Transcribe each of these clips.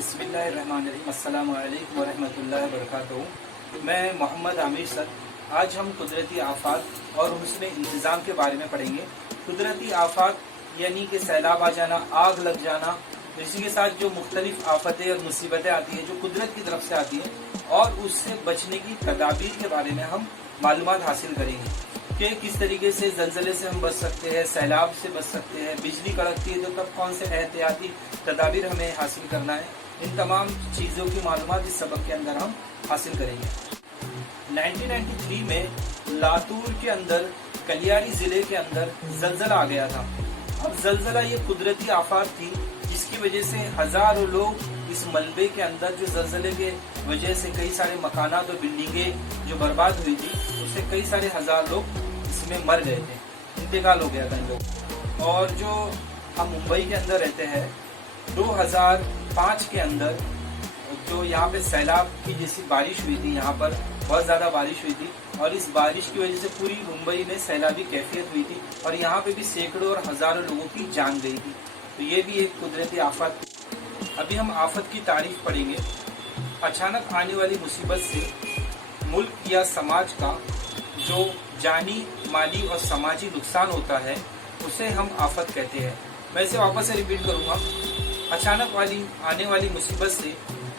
बिस्मिल्लाहिर्रहमानिर्रहीम। अस्सलामु अलैकुम वरहमतुल्लाहि वबरकातुहू। मैं मोहम्मद आमिर सर। आज हम कुदरती आफात और हुस्न इंतज़ाम के बारे में पढ़ेंगे। कुदरती आफात यानी कि सैलाब आ जाना, आग लग जाना, इसी के साथ जो मुख्तलिफ आफतें और मुसीबतें आती हैं जो कुदरत की तरफ से आती हैं, और उससे बचने की तदाबीर के बारे में हम मालूमात हासिल करेंगे कि किस तरीके से जलजले से हम बच सकते हैं, सैलाब से बच सकते हैं, बिजली कड़कती है तो तब कौन से एहतियाती तदाबीर हमें हासिल करना है। इन तमाम चीज़ों की मालूमात इस सबक के अंदर हम हासिल करेंगे। 1993 में लातूर के अंदर कलियारी जिले के अंदर जलजला आ गया था। अब जलजला ये कुदरती आफत थी जिसकी वजह से हजारों लोग इस मलबे के अंदर, जो जलजले के वजह से कई सारे मकानात और बिल्डिंगें जो बर्बाद हुई थी, उससे कई सारे हजार लोग इसमें मर गए थे, इंतकाल हो गया था इन लोग। और जो हम मुंबई के अंदर रहते हैं, 2005 के अंदर जो यहाँ पे सैलाब की जैसी बारिश हुई थी, यहाँ पर बहुत ज्यादा बारिश हुई थी और इस बारिश की वजह से पूरी मुंबई में सैलाबी कैफियत हुई थी और यहाँ पे भी सैकड़ों और हजारों लोगों की जान गई थी। तो ये भी एक कुदरती आफत। अभी हम आफत की तारीफ पढ़ेंगे। अचानक आने वाली मुसीबत से मुल्क या समाज का जो जानी, माली और समाजी नुकसान होता है उसे हम आफत कहते हैं। मैं इसे वापस से रिपीट करूंगा। अचानक आने वाली मुसीबत से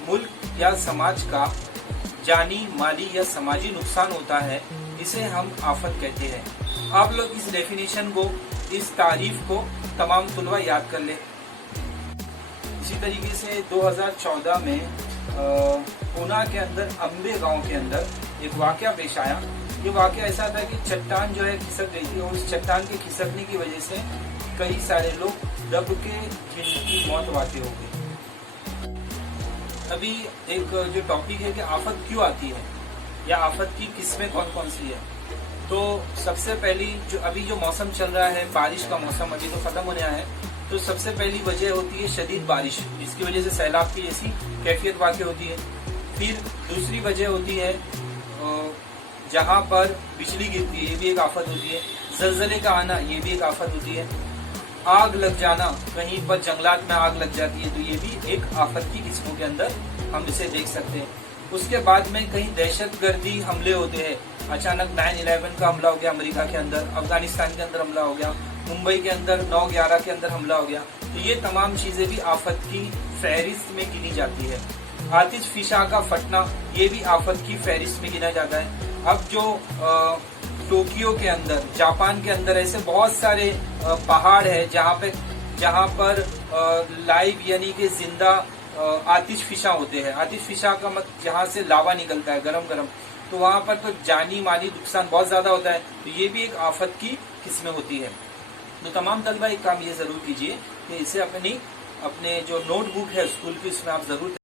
मुल्क या समाज का जानी, माली या समाजी नुकसान होता है, इसे हम आफत कहते हैं। आप लोग इस डेफिनेशन को, इस तारीफ को तमाम तुलवा याद कर ले। इसी तरीके से 2014 में पूना के अंदर अम्बे गांव के अंदर एक वाकया पेश आया। ये वाकया ऐसा था कि चट्टान जो है खिसक गई थी और उस चट्टान के खिसकने की वजह से कई सारे लोग दब के जिनकी मौत वाक़ई हो गई। अभी एक जो टॉपिक है कि आफत क्यों आती है या आफत की किस्में कौन कौन सी है। तो सबसे पहली अभी जो मौसम चल रहा है, बारिश का मौसम अभी तो खत्म होने आया है, तो सबसे पहली वजह होती है शदीद बारिश, जिसकी वजह से सैलाब की जैसी कैफियत वाक़ई होती है। फिर दूसरी वजह होती है जहाँ पर बिजली गिरती है, ये भी एक आफत होती है। जलजले का आना, ये भी एक आफत होती है। आग लग जाना, कहीं पर जंगलात में आग लग जाती है, तो ये भी एक आफत की किस्मों के अंदर हम इसे देख सकते हैं। उसके बाद में कहीं दहशतगर्दी हमले होते हैं। अचानक 9/11 का हमला हो गया अमेरिका के अंदर, अफगानिस्तान के अंदर हमला हो गया, मुंबई के अंदर 9/11 के अंदर हमला हो गया। तो ये तमाम चीजें भी आफत की फहरिस्त में गिनी जाती है। आतिश फिशा का फटना, ये भी आफत की फहरिस्त में गिना जाता है। अब जो टोक्यो के अंदर, जापान के अंदर ऐसे बहुत सारे पहाड़ है जहाँ पर लाइव यानी कि जिंदा आतिश फिशा होते हैं। आतिश फिशा का मतलब जहाँ से लावा निकलता है गरम गरम, तो वहाँ पर तो जानी माली नुकसान बहुत ज्यादा होता है। तो ये भी एक आफत की किस्में होती है। तो तमाम तलबा एक काम ये जरूर कीजिए कि इसे अपने जो नोटबुक है स्कूल की, उसमें आप जरूर